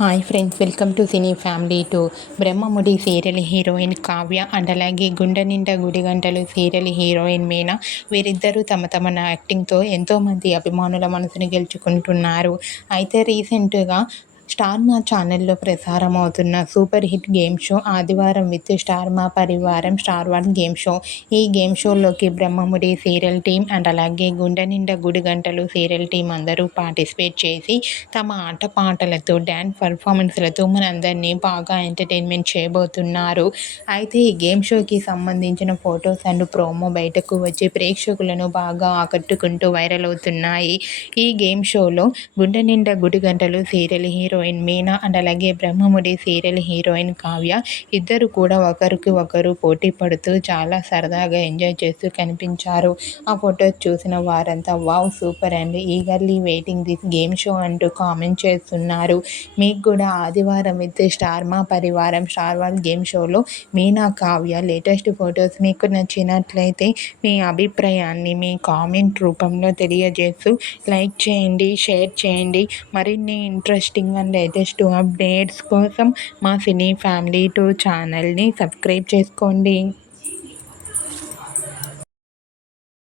Hi friends, welcome to cine family two. Brahmamudi serial heroine Kavya and అలాగే Gunde Ninda Gudigantalu serial heroine Meena, వీరిద్దరూ తమ తమ యాక్టింగ్తో ఎంతోమంది అభిమానుల మనసుని గెలుచుకుంటున్నారు. అయితే రీసెంట్గా స్టార్ మా ఛానల్లో ప్రసారం అవుతున్న super hit game show Aadivaram with star Maa Parivaram star one game show. ఈ గేమ్ షోలోకి బ్రహ్మముడి సీరియల్ టీం అండ్ అలాగే గుండె నిండా గుడిగంటలు సీరియల్ టీం అందరూ పార్టిసిపేట్ చేసి తమ ఆటపాటలతో డ్యాన్స్ పర్ఫార్మెన్స్లతో మనందరినీ బాగా ఎంటర్టైన్మెంట్ చేయబోతున్నారు. అయితే ఈ గేమ్ షోకి సంబంధించిన ఫొటోస్ అండ్ ప్రోమో బయటకు వచ్చి ప్రేక్షకులను బాగా ఆకట్టుకుంటూ వైరల్ అవుతున్నాయి. ఈ గేమ్ షోలో గుండె Ninda Gudigantalu serial heroine Meena and అలాగే బ్రహ్మముడి సీరియల్ హీరోయిన్ కావ్య ఇద్దరు కూడా ఒకరికి ఒకరు పోటీ పడుతూ చాలా సరదాగా ఎంజాయ్ చేస్తూ కనిపించారు. ఆ ఫొటోస్ చూసిన వారంతా wow super and eagerly waiting this game show అంటూ కామెంట్ చేస్తున్నారు. మీకు కూడా ఆదివారం with star Maa Parivaram star one game షోలో మీనా కావ్య లేటెస్ట్ ఫొటోస్ మీకు నచ్చినట్లయితే మీ అభిప్రాయాన్ని మీ కామెంట్ రూపంలో తెలియజేస్తూ లైక్ చేయండి, షేర్ చేయండి. మరిన్ని ఇంట్రెస్టింగ్ అండ్ లేటెస్ట్ అప్డేట్స్ కోసం మా సినీ ఫ్యామిలీ టూ ఛానల్ని సబ్స్క్రైబ్ చేసుకోండి.